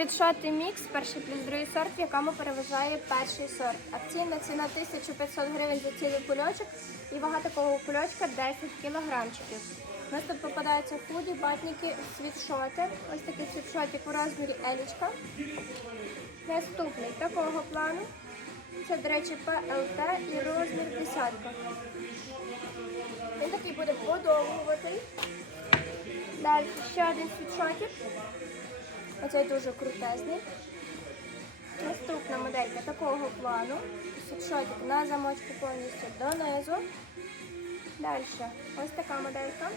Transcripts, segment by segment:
Світшоти мікс, перший плюс другий сорт, в якому переважає перший сорт. Акційна ціна 1500 гривень за цілий кульочок і вага такого кульочка 10 кілограмчиків. У тут попадаються худі, батніки, світшоти. Ось такий світшотик у розмірі елічка. Наступний такого плану. Це, до речі, ПЛТ і розмір десятка. Він такий буде подовгуватий. Далі ще один світшотик. Оцей дуже крутезний. Наступна моделька такого плану. Світшотик на замочку повністю донизу. Далі ось така моделька.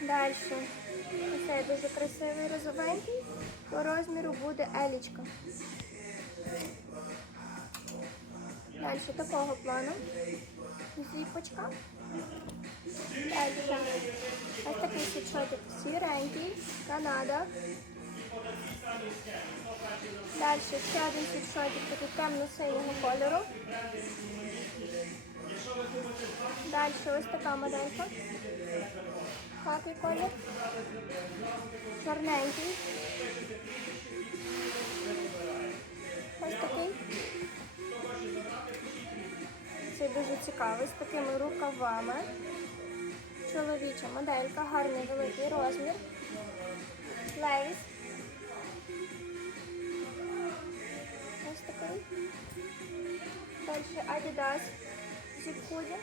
Далі. Оцей дуже красивий розовенький. По розміру буде елічка. Далі такого плану. Зіпочка. Ось такий світшотик сіренький, Канада. Далі ще один світшотик такий темно-синього кольору. Далі ось така моделька. Хатий колір. Чорненький. Ось такий. Це дуже цікавий, з такими рукавами. Чоловіча моделька, гарний великий розмір. Лейс. Ось такий. Далі Adidas Зіпхуді.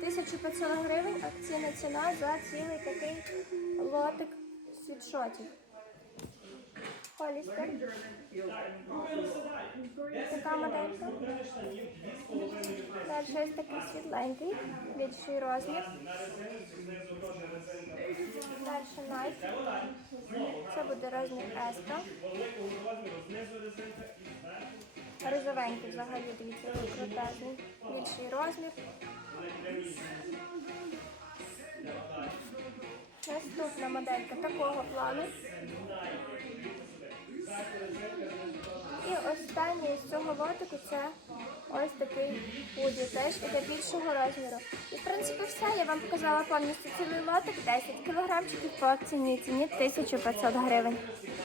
1500 гривень, акційна ціна за цілий такий лотик світшотів. Холістер. Така моделька. Далі ось такий світленький, більший розмір. Далі Nike. Це буде розмір S. Розовенький взагалі, дивіться, крутезний. Більший розмір. Наступна моделька такого плану. Останній з цього лотику це ось такий пуді, теж іде більшого розміру. І в принципі все. Я вам показала повністю цілий лотик, 10 кілограмчиків по ціні ціні 1500 гривень.